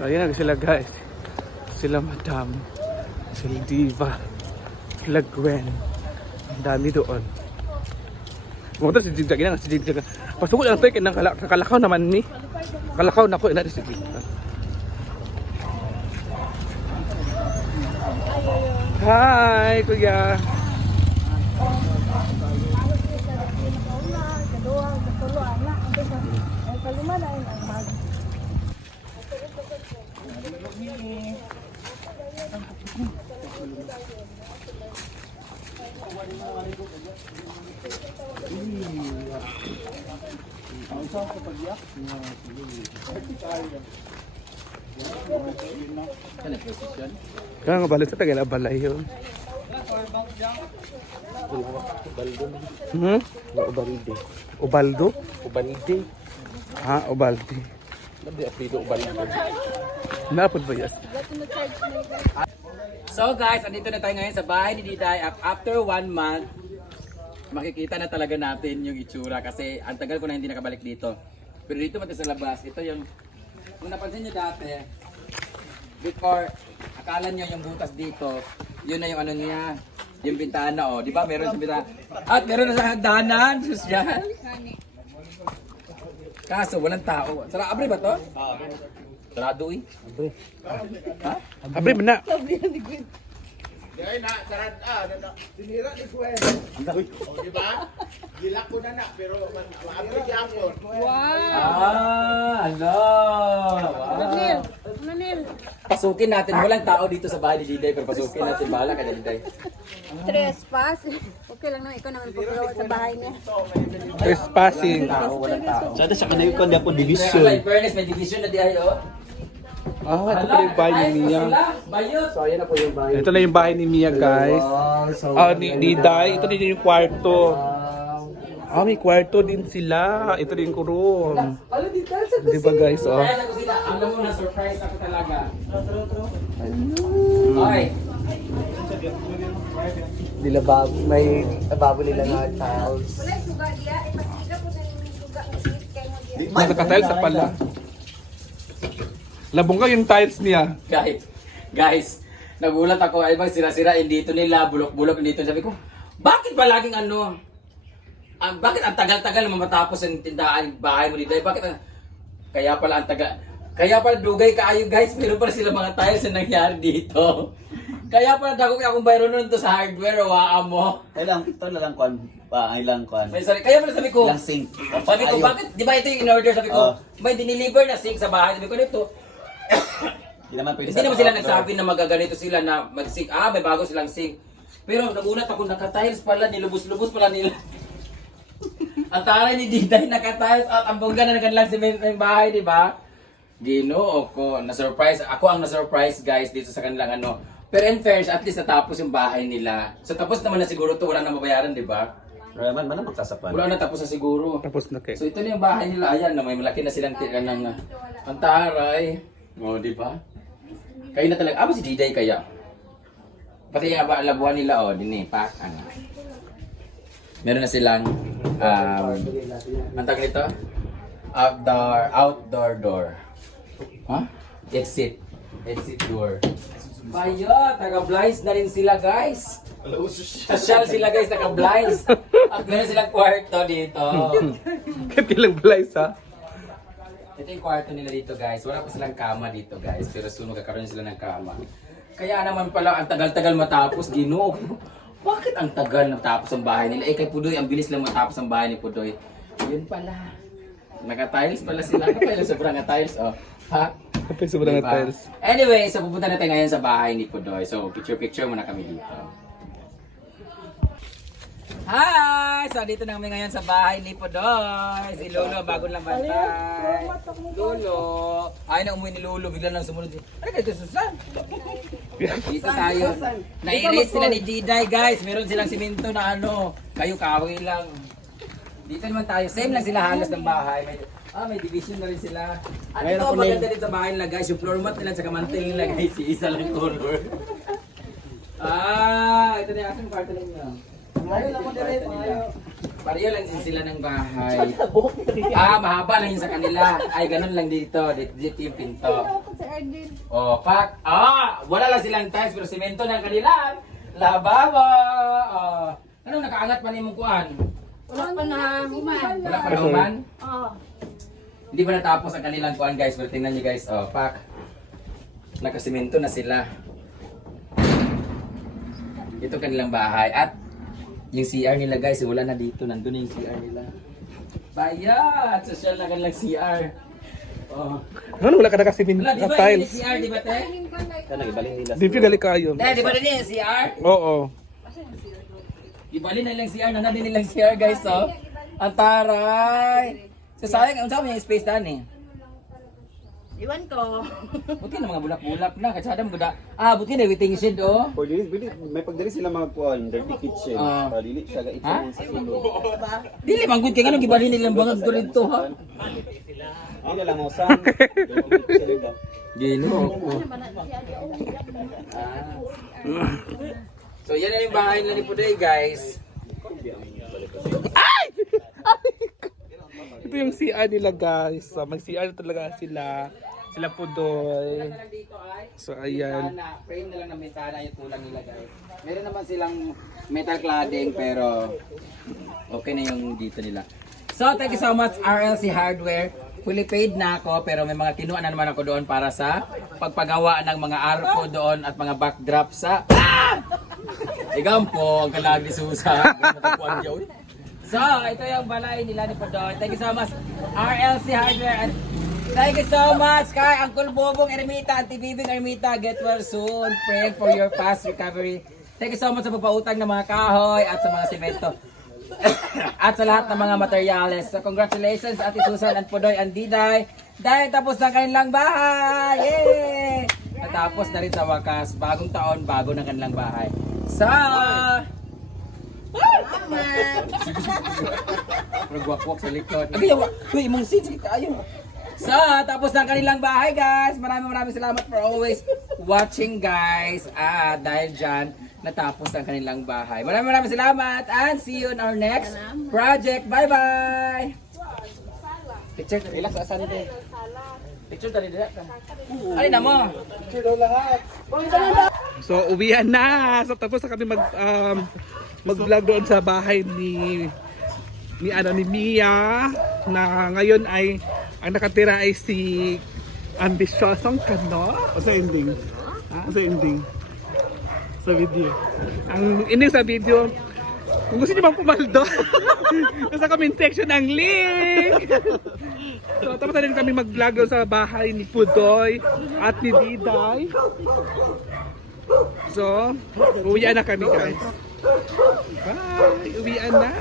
So ayan na sila guys. Sila Madam, sila Diva, sila Gwen. Ang dami doon. Pumunta si Diva, ginang si Diva. Pasukot lang tayo, kalakaw naman ni. Kalakaw na ko, ina si Diva. Hi, kuya. Kaya nga balik sa tagal balay yun. Ubalde. Ubaldo? Ubalde. Ah, Ubalde. Labi apelido Ubalde. Napod ba yes? So guys, andito na tayo ngayon sa bahay ni Diday. After 1 month, makikita na talaga natin yung itsura kasi ang tagal ko na hindi nakabalik dito. Pero dito mati sa labas, ito yung kung napansin nyo dati, before, akala nyo yung butas dito, yun na yung ano niya, yung bintana oh, di ba meron sa bintana. At meron na sa hagdanan, sosyal. Kaso walang tao. Abre ba to? Sarado eh. Ha? Abri ba na? Dahil na, sarad sinira ni Gwen. Di ba? Gilak ko na pero maabri siya ako. Hello! Wow! Pasukin natin. Walang tao dito sa bahay ni Diday, pero pasukin natin. Bahala ka na, Diday. Trespass. Okay lang naman, ikaw naman pagkawa sa bahay niya. Trespassing. Walang tao. Sada sa kanay ko na po Kaya division. in fairness, may division na di ay, oh. Ah, ito pala yung bahay ni Mia. Bayot! So ayan na po yung bahay. Ito na yung bahay ni Mia guys. Ah, ni Diday. Ito din yung kwarto. Ah, may kwarto din sila. Ito din yung room. Alam, di tayo sa Di ba guys? Oh. Kaya sa kusina, alam mo na, surprise ako talaga. Okay. Nila bago, may bago nila nga tiles. Wala yung suga diya, ipasiga po na yung suga ng sweet kayo mo diya. May nakatiles sa pala. Labong ka yung tiles niya. Guys, nagulat ako. Ay bang sira-sira dito nila, bulok-bulok dito. Sabi ko, bakit ba laging ano? Bakit ang tagal-tagal naman matapos ang tindahan, bahay mo dito? Bakit kaya pala ang tagal. Kaya pala dugay kaayo guys, meron pala sila mga tiles na nangyari dito. Kaya pala dako kaya kung bayro nun to sa hardware, waa mo. Ilang, ito na lang kwan. Ilang kwan. Sorry, kaya pala sabi ko, Ilang sink. sabi ko, bakit, di ba ito yung in-order? Sabi ko, may diniliver na sink sa bahay. Sabi ko, nito, Hindi naman pwede hindi naman sila nagsabi na magaganito sila na mag-sink. May bago silang sink. Pero nagulat ako, naka-tiles pala, nilubos-lubos pala nila. Ang taray ni Diday, naka-tiles at ang bongga na nagkanilang cement ng bahay, di ba? Ginoo ko, na-surprise. Ako ang na-surprise guys dito sa kanilang ano. Pero in fairness, at least natapos yung bahay nila. So tapos naman na siguro to, wala na mabayaran, di ba? Man na magsasapan. Wala na, tapos na siguro. Tapos na kayo. So ito na yung bahay nila. Ayan, na may malaki na silang tira ng pantaray. O, di ba? Kayo na talaga. Ba si Diday kaya? Pati yung labuhan nila, o, din pa. Ano. Meron na silang, ang tawag nito? Outdoor door. Ha? Exit door. Bayo, taga-blinds na rin sila, guys. Social sila, guys, taga-blinds. At meron silang kwarto dito. Katilang blinds ha. Ito yung kwarto nila dito guys. Wala pa silang kama dito guys. Pero soon magkakaroon sila ng kama. Kaya naman pala ang tagal-tagal matapos. Ginoo. Bakit ang tagal natapos ang bahay nila? Kay Pudoy, ang bilis lang matapos ang bahay ni Pudoy. Yun pala. Naka-tiles pala sila. Ano pala sobrang tiles? Oh. Ha? Kapag sobrang Diba? tiles. Anyway, so pupunta natin ngayon sa bahay ni Pudoy. So picture-picture muna kami dito. Hi! So dito na kami ngayon sa bahay ni Pudoy. Si Lolo, bagong lang bantay. Lolo. Ay na umuwi ni Lolo, bigla nang sumunod. Ano kayo Susan? Dito tayo. Na-erase sila ni Diday guys. Meron silang simento na ano. Kayo kahoy lang. Dito naman tayo. Same lang sila halos ng bahay. May division na rin sila. At ito ang maganda rin sa bahay nila guys. Yung floor mat nila sa kamantel nila guys. Isa lang color. Ito na yung asang kwarto ninyo. Ayaw lang mo dire, ayaw. Pareho lang din sila ng bahay. Mahaba lang yun sa kanila. Ay, ganun lang dito. Dito yung pinto. Oh, pak. Wala lang silang tiles pero semento ng kanilang lababo. Anong nakaangat pa ni mong kuan? Wala pa na human. Wala pa naman? Oo. Hindi pa natapos ang kanilang kuan guys. Pero tingnan nyo guys. Oh, pak. Nakasemento na sila. Ito kanilang bahay. At yung CR nila guys, wala na dito. Nandun yung CR nila. Bayat! Social na kanilang CR. Oh. Ano wala ka na kasi Wala, di na ba yung tiles? CR, di ba te? Di pa gali kayo. Di ba rin yung CR? Oo. Ibalin na nilang CR, nanadin nilang CR guys, oh. Ang taray! So sayang, ang sabi niya yung space daan eh. Iwan ko. Buti na mga bulak-bulak na, kasi adam guda. Buti na waiting shed, oh. For dili, may pagdali sila magkuhan, dirty kitchen. Para dili siya ga Ha? sa sulod. Dili, manggod kaya ganun, ibalin nilang bangag doon dito, ha? Hindi lang mo sang. Gino ko. So yan na yung bahay nila ni Puday guys. Ito yung CR nila guys. So, may CR talaga sila. Sila Pudoy. So ayan. Frame na lang ng metana yung tulang nila guys. Meron naman silang metal cladding pero okay na yung dito nila. So thank you so much RLC Hardware. Fully paid na ako pero may mga kinuha na naman ako doon para sa pagpagawa ng mga arko doon at mga backdrop sa Ikaw po, ang kalagi susa. So, ito yung balay nila ni Podoy. Thank you so much RLC Hardware and thank you so much kay Uncle Bobong Ermita, Auntie Bibing Ermita. Get well soon. Pray for your fast recovery. Thank you so much sa pagpautang ng mga kahoy at sa mga semento. At sa lahat ng mga materyales. So congratulations Ate Susan and Podoy and Diday. Dahil tapos na kanilang bahay. Yay! Natapos na rin sa wakas. Bagong taon, bago na kanilang bahay. So... Nagwakwak sa likod. Uy, imong sin, sige tayo. So, tapos na ang kanilang bahay guys. Maraming salamat for always watching guys. Dahil dyan, natapos ang kanilang bahay. Maraming salamat and see you in our next project. Bye-bye! Picture, relax sa Sunday. Picture tali dito. Alin na mo? So uwian na. So tapos na kami mag-vlog doon sa bahay ni Mia na ngayon ay ang nakatira ay si Ambisyosong Kano. Sa ending. Sa ending. Sa video. Ang ending sa video, kung gusto niyo bang pumaldo, nasa comment section ang link. So tapos na rin kami mag-vlog doon sa bahay ni Pudoy at ni Diday. So, uwian na kami guys. Bye! Uwian na!